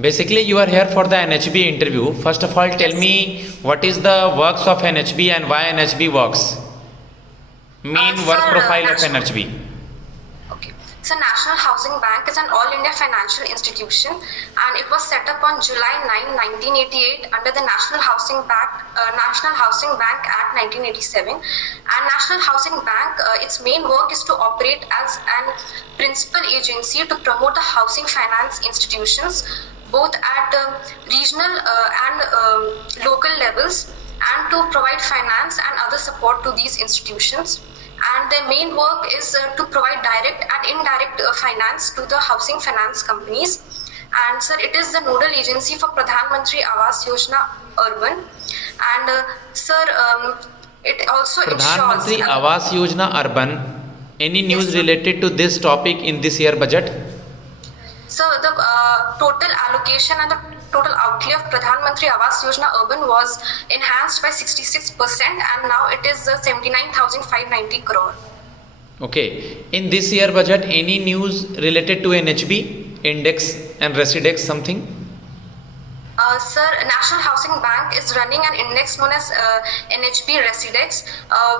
Basically, you are here for the NHB interview. First of all, tell me what is the works of NHB and why NHB works. Main work profile of NHB. Okay. So National Housing Bank is an all-India financial institution, and it was set up on July 9, 1988 under the National Housing Bank Act 1987. And National Housing Bank, its main work is to operate as an principal agency to promote the housing finance institutions, both at regional and local levels, and to provide finance and other support to these institutions. And their main work is to provide direct and indirect finance to the housing finance companies. And sir, it is the nodal agency for Pradhan Mantri Awas Yojana Urban. And it also Pradhan Mantri Awas Yojana Urban. Any news related to this topic in this year budget? So the total allocation and the total outlay of Pradhan Mantri Awas Yojana Urban was enhanced by 66%, and now it is 79,590 crore. Okay. In this year budget, any news related to NHB, index and Residex something? Sir, National Housing Bank is running an index known as NHB Residex,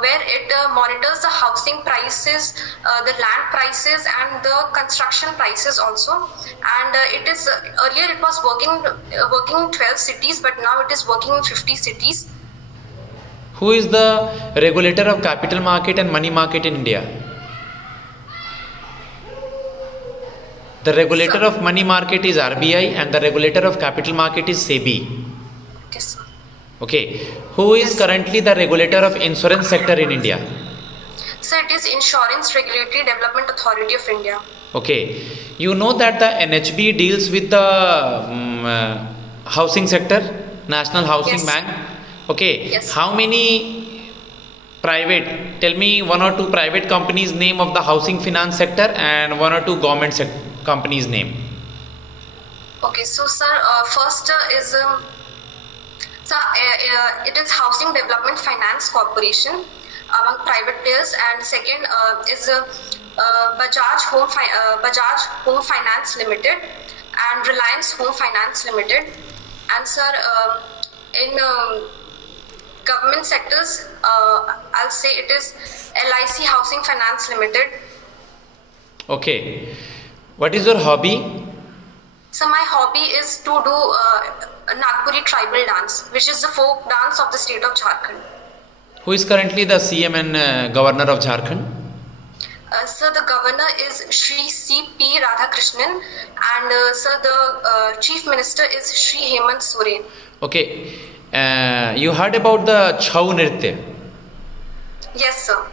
where it monitors the housing prices, the land prices, and the construction prices also. And earlier it was working in 12 cities, but now it is working in 50 cities. Who is the regulator of capital market and money market in India? The regulator of money market is RBI and the regulator of capital market is SEBI. Yes, sir. Okay. Who is currently the regulator of insurance sector in India? So it is Insurance Regulatory Development Authority of India. Okay. You know that the NHB deals with the housing sector, National Housing Bank. Okay. Yes. How many private, tell me one or two private companies name of the housing finance sector and one or two government companies name. Okay, so sir, first is it is Housing Development Finance Corporation among private players, and second is Bajaj Home Finance Limited and Reliance Home Finance Limited. And sir, in government sectors, I'll say it is LIC Housing Finance Limited. Okay. What is your hobby? So my hobby is to do Nagpuri tribal dance, which is the folk dance of the state of Jharkhand. Who is currently the CM and Governor of Jharkhand? So the governor is Shri C.P. Radhakrishnan, and sir, the chief minister is Shri Hemant Soren. Okay. You heard about the Chhau Nritya? Yes, sir.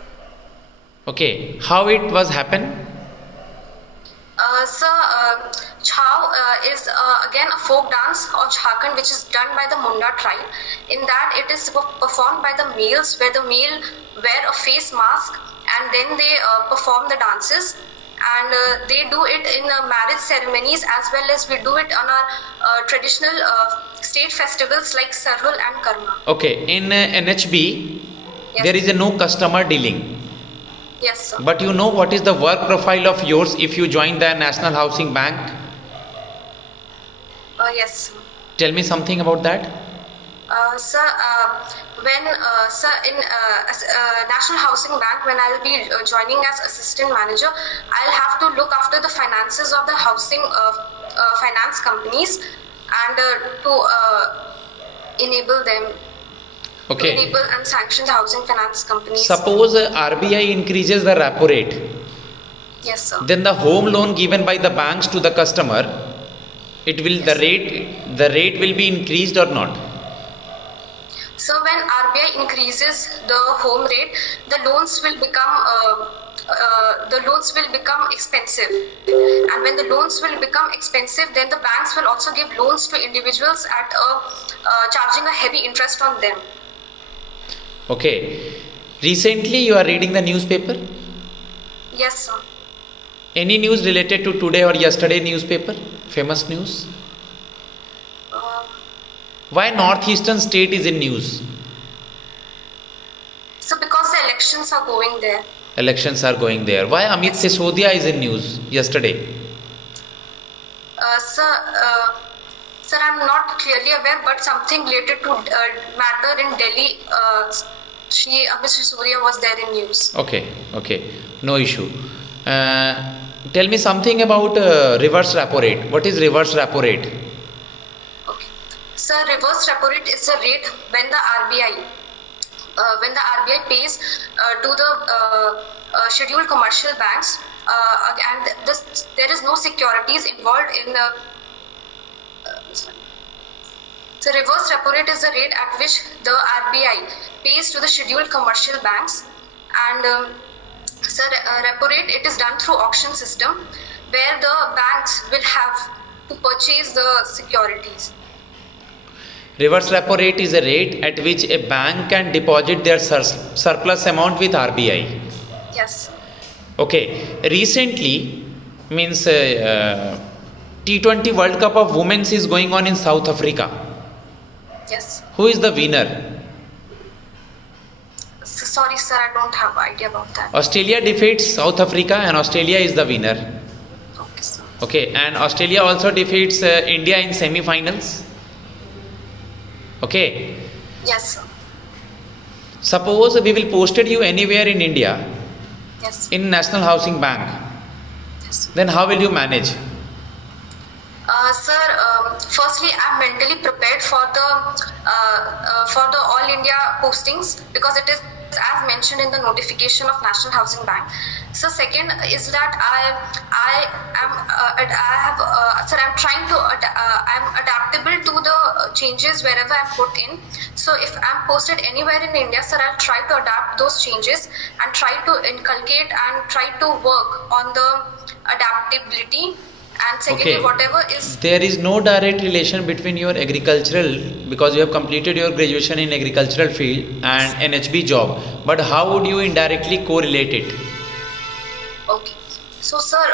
Okay. How it was happen? Chhau is again a folk dance of Jharkhand, which is done by the Munda tribe. In that, it is performed by the males, where the male wear a face mask and then they perform the dances. And they do it in marriage ceremonies, as well as we do it on our traditional state festivals like Sarhul and Karma. Okay. In NHB, there is no customer dealing. Yes, sir. But you know what is the work profile of yours if you join the National Housing Bank? Yes, sir. Tell me something about that. Sir, in National Housing Bank, when I'll be joining as assistant manager, I'll have to look after the finances of the housing finance companies and to enable them. Okay. To enable and sanction the housing finance companies. Suppose RBI increases the repo rate. Yes, sir. Then the home loan given by the banks to the customer, it will the rate will be increased or not? So when RBI increases the home rate, the loans will become expensive, and when the loans will become expensive, then the banks will also give loans to individuals at charging a heavy interest on them. Okay. Recently you are reading the newspaper? Yes, sir. Any news related to today or yesterday newspaper? Famous news? Why northeastern state is in news? So because the elections are going there. Elections are going there. Why Amit Sisodia is in news yesterday? Sir, Sir, I'm not clearly aware, but something related to matter in Delhi. Mr. Surya was there in news. Okay, no issue. Tell me something about reverse repo rate. What is reverse repo rate? Okay. Sir, reverse repo rate is the rate when the RBI pays to the scheduled commercial banks, and there is no securities involved in. The reverse repo rate is the rate at which the RBI pays to the scheduled commercial banks, and repo rate, it is done through auction system where the banks will have to purchase the securities. Reverse repo rate is a rate at which a bank can deposit their surplus amount with RBI. Yes. Okay, recently means T20 World Cup of Women's is going on in South Africa. Yes. Who is the winner? Sorry, sir, I don't have idea about that. Australia defeats South Africa and Australia is the winner. Okay, sir. Okay, and Australia also defeats India in semi-finals. Okay. Yes, sir. Suppose we will posted you anywhere in India, Yes. in National Housing Bank, Yes. then how will you manage? Sir, firstly, I'm mentally prepared for the All India postings, because it is as mentioned in the notification of National Housing Bank. So second is that I'm adaptable to the changes wherever I'm put in. So if I'm posted anywhere in India, sir, I'll try to adapt those changes and try to inculcate and try to work on the adaptability. And secondly, Okay. whatever is. There is no direct relation between your agricultural, because you have completed your graduation in agricultural field, and NHB job. But how would you indirectly correlate it? Okay. So, sir,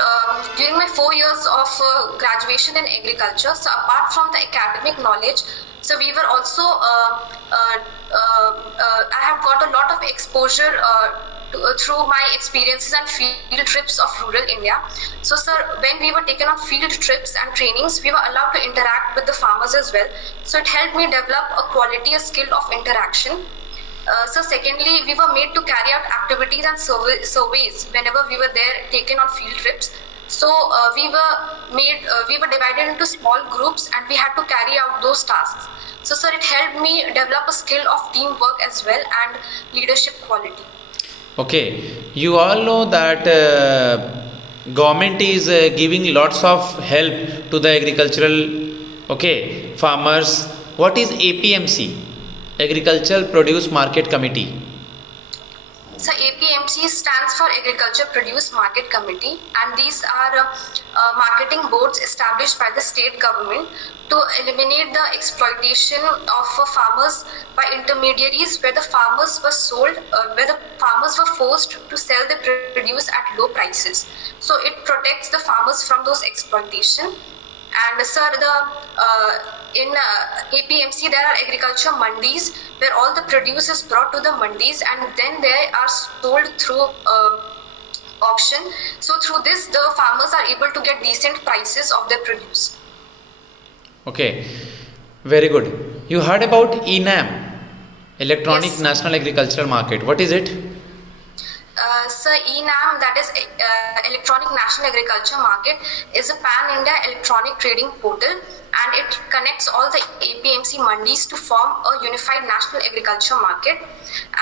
during my 4 years of graduation in agriculture, so apart from the academic knowledge, so we were also, I have got a lot of exposure through my experiences and field trips of rural India. So, sir, when we were taken on field trips and trainings, we were allowed to interact with the farmers as well. So, it helped me develop a quality, a skill of interaction. So secondly, we were made to carry out activities and surveys whenever we were there taken on field trips. So we were divided into small groups and we had to carry out those tasks. So sir, it helped me develop a skill of teamwork as well and leadership quality. Okay, you all know that government is giving lots of help to the agricultural farmers. What is APMC? Agricultural Produce Market Committee. So APMC stands for Agriculture Produce Market Committee, and these are marketing boards established by the state government to eliminate the exploitation of farmers by intermediaries, where the farmers were forced to sell their produce at low prices. So it protects the farmers from those exploitation. And sir, in APMC there are agriculture mandis where all the produce is brought to the mandis and then they are sold through auction. So through this, the farmers are able to get decent prices of their produce. Okay, very good. You heard about ENAM, Electronic Yes. National Agricultural Market. What is it? Sir, ENAM, that is Electronic National Agriculture Market, is a pan-India electronic trading portal, and it connects all the APMC mandis to form a unified national agriculture market.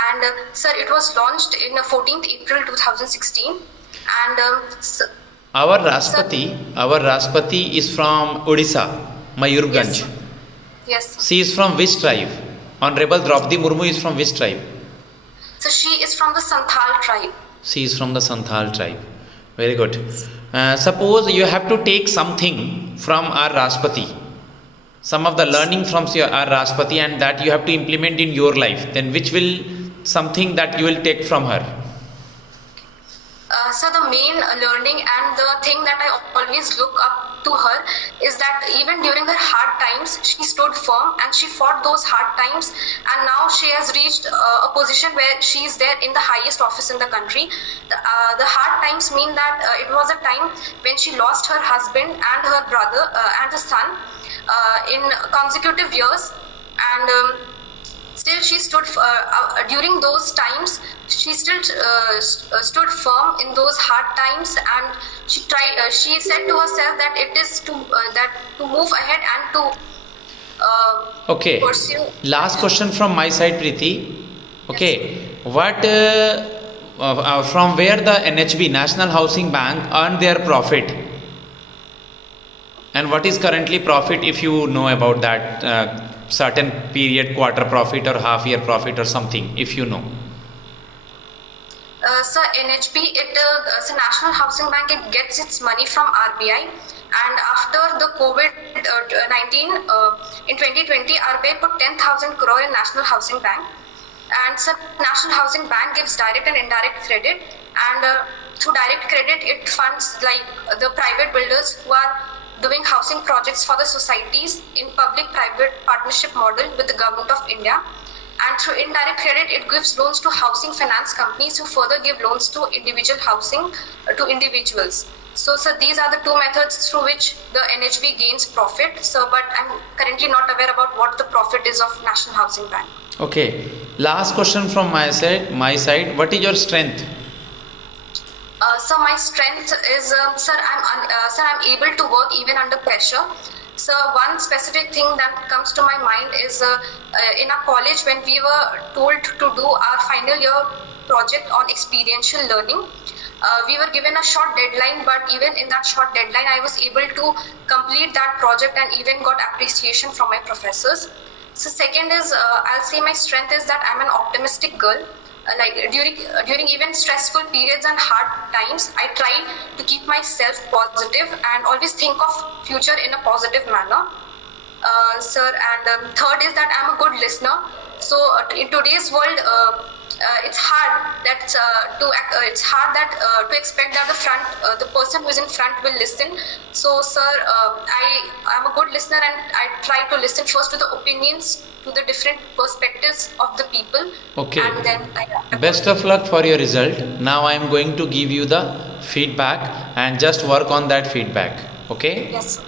And sir, it was launched in 14th April 2016. And Our Rashtrapati is from Odisha, Mayurbganj. Yes. She is from which tribe? Honorable Draupadi Murmu is from which tribe? So she is from the Santhal tribe. She is from the Santhal tribe. Very good. Suppose you have to take something from our Rashtrapati, some of the learning from our Rashtrapati, and that you have to implement in your life. Then which will something that you will take from her? So the main learning and the thing that I always look up to her is that even during her hard times, she stood firm and she fought those hard times. And now she has reached a position where she is there in the highest office in the country. The hard times mean that it was a time when she lost her husband and her brother and a son in consecutive years. And still she stood during those times. She still stood firm in those hard times, and she tried. She said to herself that it is to move ahead and to Okay. pursue. Last question from my side, Preeti. Okay. What from where the NHB National Housing Bank earned their profit, and what is currently profit if you know about that certain period, quarter profit or half year profit or something, if you know. So NHB, so National Housing Bank, it gets its money from RBI, and after the COVID-19 in 2020, RBI put 10,000 crore in National Housing Bank, and so National Housing Bank gives direct and indirect credit, and through direct credit, it funds like the private builders who are doing housing projects for the societies in public-private partnership model with the government of India. And through indirect credit, it gives loans to housing finance companies who further give loans to individual housing to individuals. So these are the two methods through which the NHB gains profit. So, but I'm currently not aware about what the profit is of National Housing Bank. Okay. Last question from my side. What is your strength? So my strength is, sir, I'm able to work even under pressure. So one specific thing that comes to my mind is in our college when we were told to do our final year project on experiential learning. We were given a short deadline, but even in that short deadline, I was able to complete that project and even got appreciation from my professors. So second is, I'll say my strength is that I'm an optimistic girl. Like during even stressful periods and hard times, I try to keep myself positive and always think of future in a positive manner, sir. And third is that I'm a good listener. So in today's world, it's hard that to expect that the person who is in front will listen. So sir, I am a good listener, and I try to listen first to the opinions, to the different perspectives of the people. Okay. And then Best of luck for your result. Now I am going to give you the feedback and just work on that feedback. Okay? Yes, sir.